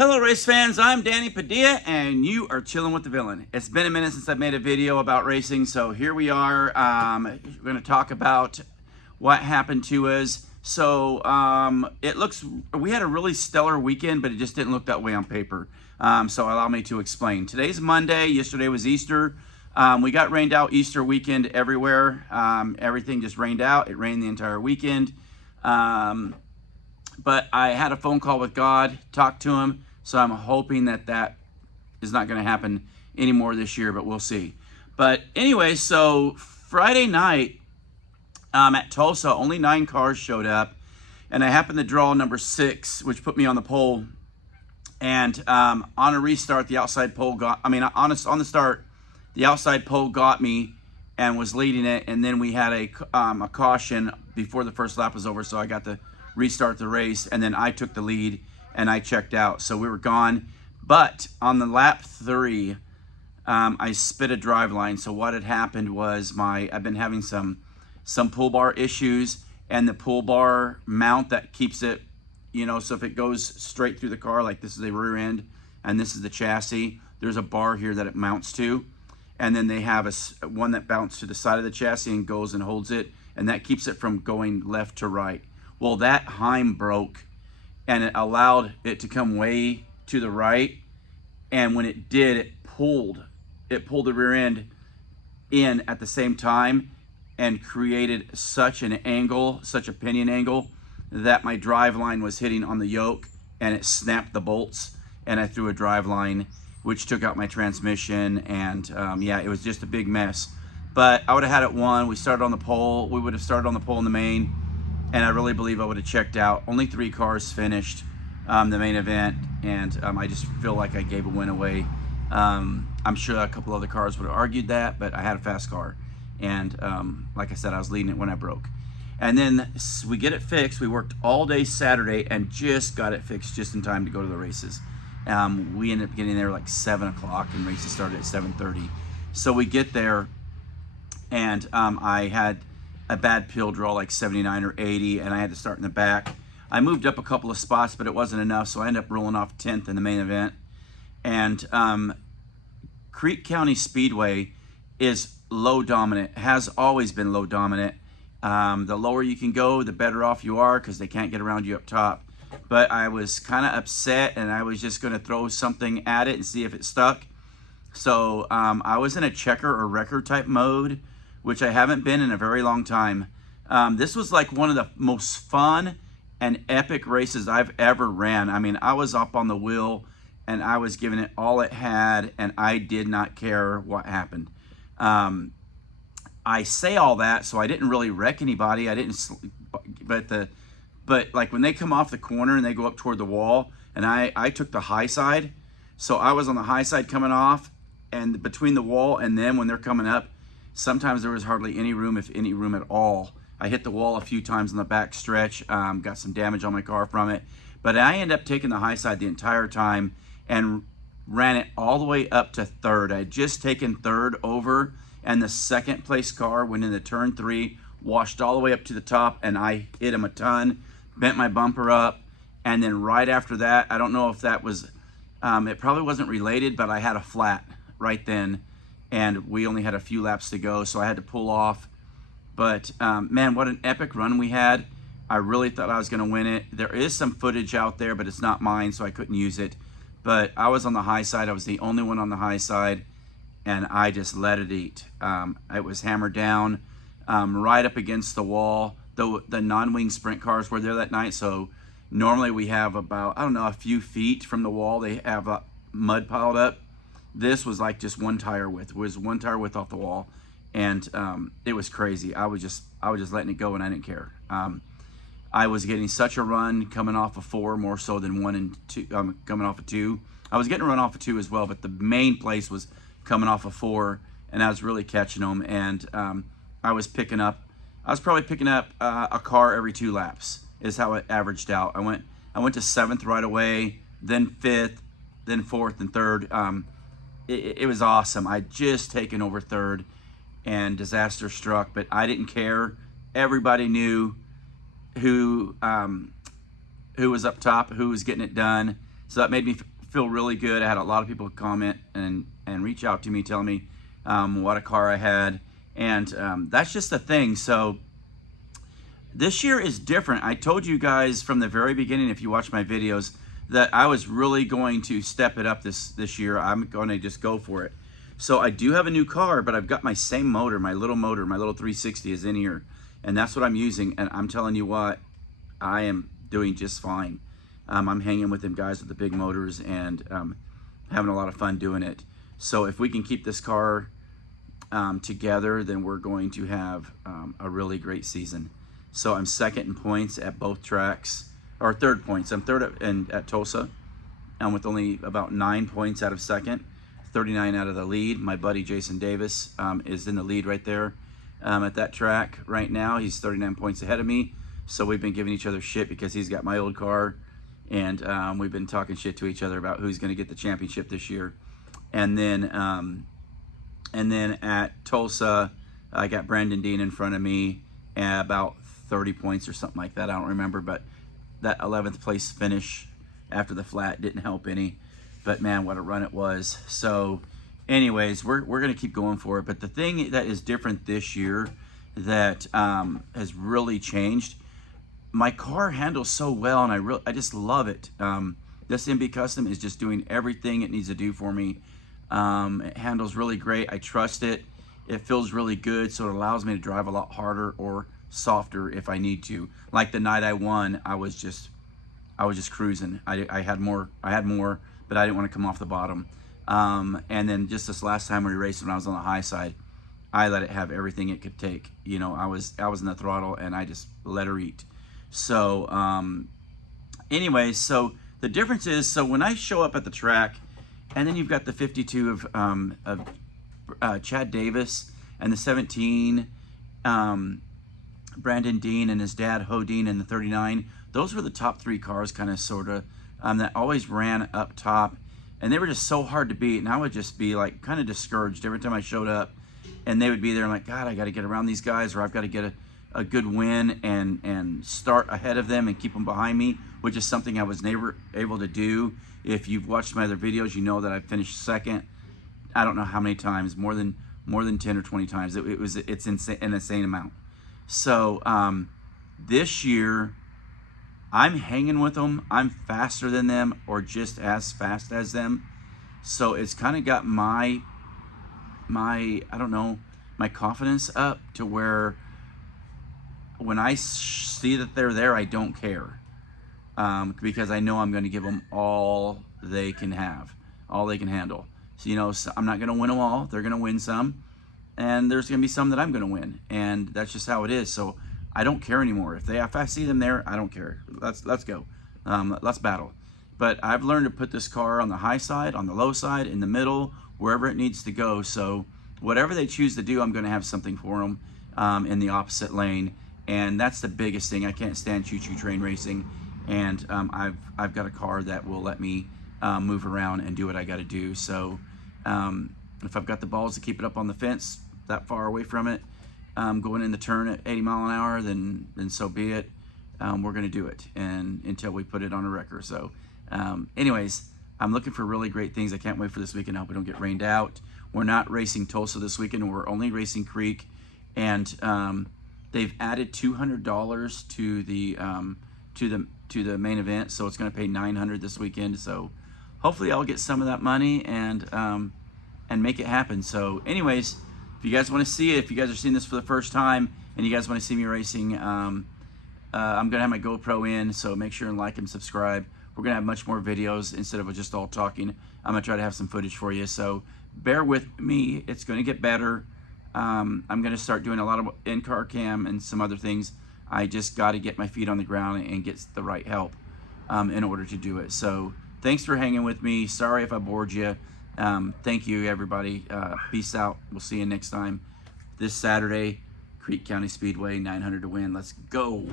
Hello race fans, I'm Danny Padilla and you are chilling with the villain. It's been a minute since I've made a video about racing, so here we are. We're going to talk about what happened to us. So we had a really stellar weekend, but it just didn't look that way on paper. So allow me to explain. Today's Monday, yesterday was Easter. We got rained out Easter weekend everywhere. Everything just rained out. It rained the entire weekend. But I had a phone call with God, talked to him, so I'm hoping that is not going to happen anymore this year, but we'll see. But anyway, so Friday night at Tulsa, only 9 cars showed up, and I happened to draw number 6, which put me on the pole. And on a restart, the outside pole on the start, the outside pole got me and was leading it, and then we had a caution before the first lap was over, so I got to restart the race, and then I took the lead and I checked out, so we were gone. But on the lap 3, I spit a drive line. So what had happened was I've been having some pull bar issues, and the pull bar mount that keeps it, so if it goes straight through the car, like this is the rear end and this is the chassis, there's a bar here that it mounts to, and then they have one that mounts to the side of the chassis and goes and holds it, and that keeps it from going left to right. Well, that Heim broke, and it allowed it to come way to the right, and when it did, it pulled the rear end in at the same time and created such an angle, such a pinion angle, that my drive line was hitting on the yoke, and it snapped the bolts, and I threw a drive line, which took out my transmission, and yeah, it was just a big mess. But I would have had it won. We started on the pole. We would have started on the pole in the main, and I really believe I would have checked out. Only 3 cars finished the main event, and I just feel like I gave a win away. I'm sure a couple other cars would have argued that, but I had a fast car, and like I said, I was leading it when I broke. And then we get it fixed. We worked all day Saturday and just got it fixed just in time to go to the races. We ended up getting there like 7 o'clock, and races started at 7:30. So we get there, and I had a bad pill draw, like 79 or 80, and I had to start in the back. I moved up a couple of spots, but it wasn't enough, so I ended up rolling off 10th in the main event. And Creek County Speedway is low dominant, has always been low dominant. The lower you can go, the better off you are, because they can't get around you up top. But I was kind of upset, and I was just going to throw something at it and see if it stuck. So I was in a checker or wrecker type mode, which I haven't been in a very long time. This was like one of the most fun and epic races I've ever ran. I mean, I was up on the wheel, and I was giving it all it had, and I did not care what happened. I say all that, so I didn't really wreck anybody. But like when they come off the corner and they go up toward the wall, and I took the high side, so I was on the high side coming off, and between the wall and them when they're coming up, sometimes there was hardly any room, if any room at all. I hit the wall a few times on the back stretch, got some damage on my car from it, but I ended up taking the high side the entire time and ran it all the way up to 3rd. I had just taken 3rd over, and the 2nd place car went into turn 3, washed all the way up to the top, and I hit him a ton, bent my bumper up, and then right after that, I don't know if that was, it probably wasn't related, but I had a flat right then, and we only had a few laps to go, so I had to pull off. But man, what an epic run we had. I really thought I was going to win it. There is some footage out there, but it's not mine, so I couldn't use it. But I was on the high side. I was the only one on the high side, and I just let it eat. It was hammered down right up against the wall. The non-wing sprint cars were there that night, so normally we have about, I don't know, a few feet from the wall. They have mud piled up. This was like just one tire width. It was one tire width off the wall, and it was crazy. I was just letting it go, and I didn't care. I was getting such a run coming off of 4, more so than 1 and 2. Coming off of 2, I was getting a run off of 2 as well, but the main place was coming off of 4, and I was really catching them. And I was probably picking up a car every 2 laps is how it averaged out. I went to 7th right away, then 5th, then 4th and 3rd. It was awesome. I'd just taken over 3rd, and disaster struck, but I didn't care. Everybody knew who was up top, who was getting it done. So that made me feel really good. I had a lot of people comment and reach out to me telling me what a car I had, and that's just the thing. So this year is different. I told you guys from the very beginning, if you watch my videos, that I was really going to step it up this year. I'm going to just go for it. So I do have a new car, but I've got my same motor, my little 360 is in here, and that's what I'm using. And I'm telling you what, I am doing just fine. I'm hanging with them guys with the big motors and having a lot of fun doing it. So if we can keep this car together, then we're going to have a really great season. So I'm second in points at both tracks, or third points. I'm third at Tulsa, and with only about 9 points out of second, 39 out of the lead. My buddy Jason Davis is in the lead right there at that track right now. He's 39 points ahead of me. So we've been giving each other shit because he's got my old car, and we've been talking shit to each other about who's going to get the championship this year. And then at Tulsa, I got Brandon Dean in front of me at about 30 points or something like that. I don't remember, but that 11th place finish after the flat didn't help any. But man, what a run it was. So anyways, we're going to keep going for it. But the thing that is different this year that has really changed, my car handles so well, and I just love it. This MB Custom is just doing everything it needs to do for me. It handles really great. I trust it. It feels really good, so it allows me to drive a lot harder or softer if I need to. Like the night I won, I was just cruising. I had more, but I didn't want to come off the bottom. And then just this last time we raced, when I was on the high side, I let it have everything it could take. You know, I was in the throttle and I just let her eat. So anyways, so the difference is, so when I show up at the track, and then you've got the 52 of Chad Davis, and the 17 Brandon Dean and his dad Ho Dean, and the 39. Those were the top three cars, kind of, sort of, that always ran up top, and they were just so hard to beat. And I would just be like kind of discouraged every time I showed up, and they would be there. I'm like, God, I got to get around these guys, or I've got to get a good win and start ahead of them and keep them behind me, which is something I was never able to do. If you've watched my other videos, you know that I finished second. I don't know how many times, more than 10 or 20 times. It's insane, an insane amount. So this year, I'm hanging with them. I'm faster than them, or just as fast as them. So it's kind of got my I don't know, my confidence up to where when I see that they're there, I don't care. Because I know I'm going to give them all they can have, all they can handle. So, you know, so I'm not going to win them all. They're going to win some, and there's going to be some that I'm going to win, and that's just how it is. So I don't care anymore. If I see them there, I don't care. Let's go. Let's battle. But I've learned to put this car on the high side, on the low side, in the middle, wherever it needs to go. So whatever they choose to do, I'm going to have something for them in the opposite lane, and that's the biggest thing. I can't stand choo-choo train racing. And I've got a car that will let me move around and do what I got to do. So if I've got the balls to keep it up on the fence that far away from it, going in the turn at 80 mile an hour, then so be it. We're going to do it, and until we put it on a record. So anyways, I'm looking for really great things. I can't wait for this weekend. I hope we don't get rained out. We're not racing Tulsa this weekend. We're only racing Creek, and they've added $200 to the main event, so it's going to pay $900 this weekend. So hopefully I'll get some of that money and make it happen. So anyways, if you guys want to see it, if you guys are seeing this for the first time and you guys want to see me racing, I'm going to have my GoPro in, so make sure and like and subscribe. We're going to have much more videos instead of just all talking. I'm going to try to have some footage for you, so bear with me. It's going to get better. I'm going to start doing a lot of in-car cam and some other things. I just got to get my feet on the ground and get the right help in order to do it. So thanks for hanging with me. Sorry if I bored you. Thank you, everybody. Peace out. We'll see you next time. This Saturday, Creek County Speedway, 900 to win. Let's go.